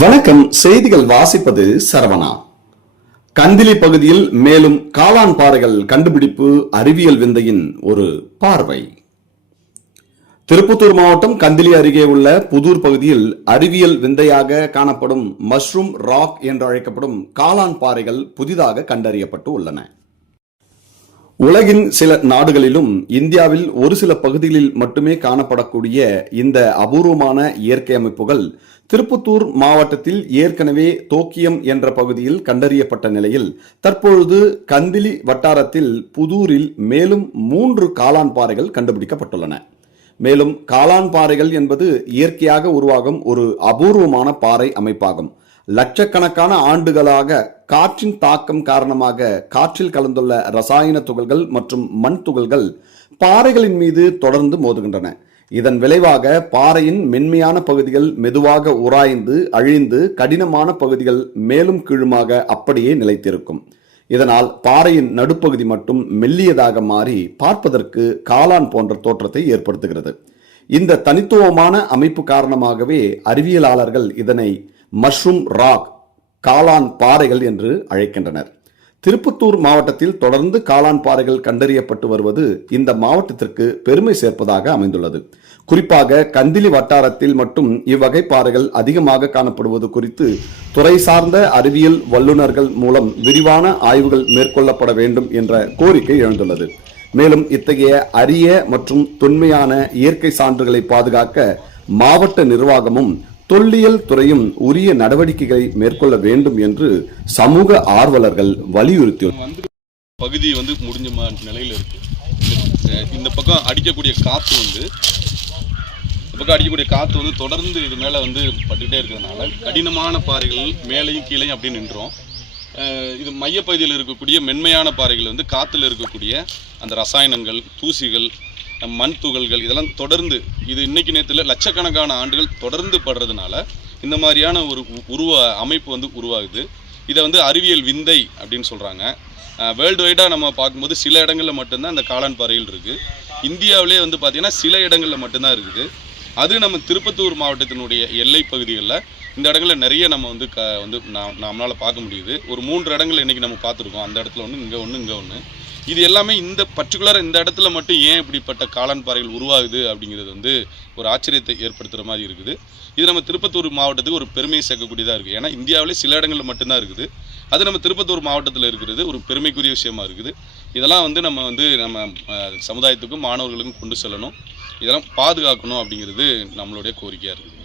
வணக்கம். செய்திகள் வாசிப்பது சரவணா. கந்திலி பகுதியில் மேலும் காளான் பாறைகள் கண்டுபிடிப்பு அறிவியல் விந்தையின் ஒரு பார்வை. திருப்பத்தூர் மாவட்டம் கந்திலி அருகே உள்ள புதூர் பகுதியில் அறிவியல் விந்தையாக காணப்படும் மஷ்ரூம் ராக் என்று அழைக்கப்படும் காளான் பாறைகள் புதிதாக கண்டறியப்பட்டு உள்ளன. உலகின் சில நாடுகளிலும் இந்தியாவில் ஒரு சில பகுதிகளில் மட்டுமே காணப்படக்கூடிய இந்த அபூர்வமான இயற்கை அமைப்புகள் திருப்பத்தூர் மாவட்டத்தில் ஏற்கனவே தோக்கியம் என்ற பகுதியில் கண்டறியப்பட்ட நிலையில் தற்பொழுது கந்திலி வட்டாரத்தில் புதூரில் மேலும் மூன்று காளான் பாறைகள் கண்டுபிடிக்கப்பட்டுள்ளன. மேலும் காளான் பாறைகள் என்பது இயற்கையாக உருவாகும் ஒரு அபூர்வமான பாறை அமைப்பாகும். லட்சக்கணக்கான ஆண்டுகளாக காற்றின் தாக்கம் காரணமாக காற்றில் கலந்துள்ள ரசாயன துகள்கள் மற்றும் மண் துகள்கள் பாறைகளின் மீது தொடர்ந்து மோதுகின்றன. இதன் விளைவாக பாறையின் மென்மையான பகுதிகள் மெதுவாக உராய்ந்து அழிந்து கடினமான பகுதிகள் மேலும் கீழுமாக அப்படியே நிலைத்திருக்கும். இதனால் பாறையின் நடுப்பகுதி மட்டும் மெல்லியதாக மாறி பார்ப்பதற்கு காளான் போன்ற தோற்றத்தை ஏற்படுத்துகிறது. இந்த தனித்துவமான அமைப்பு காரணமாகவே அறிவியலாளர்கள் இதனை மஷ்ரூம் ராக் காளான் பாறைகள் என்று அழைக்கின்றனர். திருப்பத்தூர் மாவட்டத்தில் தொடர்ந்து காளான் பாறைகள் கண்டறியப்பட்டு வருவது இந்த மாவட்டத்திற்கு பெருமை சேர்ப்பதாக அமைந்துள்ளது. குறிப்பாக கந்திலி வட்டாரத்தில் மட்டும் இவ்வகை பாறைகள் அதிகமாக காணப்படுவது குறித்து துறை சார்ந்த அறிவியல் வல்லுநர்கள் மூலம் விரிவான ஆய்வுகள் மேற்கொள்ளப்பட வேண்டும் என்ற கோரிக்கை எழுந்துள்ளது. மேலும் இத்தகைய அரிய மற்றும் தொன்மையான இயற்கை சான்றுகளை பாதுகாக்க மாவட்ட நிர்வாகமும் தொல்லியல் துறையும் உரிய நடவடிக்கைகளை மேற்கொள்ள வேண்டும் என்று சமூக ஆர்வலர்கள் வலியுறுத்தியுள்ளனர் வந்து பகுதி வந்து முடிஞ்ச மா நிலையில் இருக்கு. இந்த- பக்கம் அடிக்கக்கூடிய காற்று வந்து இந்த பக்கம் அடிக்கக்கூடிய காற்று வந்து தொடர்ந்து இது மேலே வந்து பட்டுக்கிட்டே இருக்கிறதுனால கடினமான பாறைகள் மேலேயும் கீழேயும் அப்படி நின்றோம். இது மையப்பகுதியில் இருக்கக்கூடிய மென்மையான பாறைகள் வந்து காற்றுல இருக்கக்கூடிய அந்த ரசாயனங்கள் தூசிகள் மண் துகள்கள் இதெல்லாம் தொடர்ந்து இது இன்னைக்கு நேரத்தில் லட்சக்கணக்கான ஆண்டுகள் தொடர்ந்து படுறதுனால இந்த மாதிரியான ஒரு உருவ அமைப்பு வந்து உருவாகுது. இதை வந்து அறிவியல் விந்தை அப்படின்னு சொல்கிறாங்க வேர்ல்டு வைடாக நம்ம பார்க்கும்போது சில இடங்களில் மட்டும்தான் இந்த காளான் பாறைகள் இருக்குது இந்தியாவிலே வந்து பார்த்திங்கன்னா சில இடங்களில் மட்டும்தான் இருக்குது. அது நம்ம திருப்பத்தூர் மாவட்டத்தினுடைய எல்லை பகுதிகளில் இந்த இடங்களில் நிறைய நம்ம வந்து க வந்து நாம் நம்மளால் பார்க்க முடியுது. ஒரு மூன்று இடங்கள் இன்றைக்கி நம்ம பார்த்துருக்கோம். அந்த இடத்துல ஒன்று இங்கே ஒன்று இங்கே ஒன்று இது எல்லாமே இந்த பர்டிகுலராக இந்த இடத்துல மட்டும் ஏன் இப்படிப்பட்ட காளான் பாறைகள் உருவாகுது அப்படிங்கிறது வந்து ஒரு ஆச்சரியத்தை ஏற்படுத்துகிற மாதிரி இருக்குது. இது நம்ம திருப்பத்தூர் மாவட்டத்துக்கு ஒரு பெருமையை சேர்க்கக்கூடியதாக இருக்குது ஏன்னா இந்தியாவிலே சில இடங்களில் மட்டும்தான் இருக்குது. அது நம்ம திருப்பத்தூர் மாவட்டத்தில் இருக்கிறது ஒரு பெருமைக்குரிய விஷயமா இருக்குது. இதெல்லாம் வந்து நம்ம வந்து நம்ம சமுதாயத்துக்கும் மாணவர்களுக்கும் கொண்டு செல்லணும். இதெல்லாம் பாதுகாக்கணும் அப்படிங்கிறது நம்மளுடைய கோரிக்கையாக இருக்குது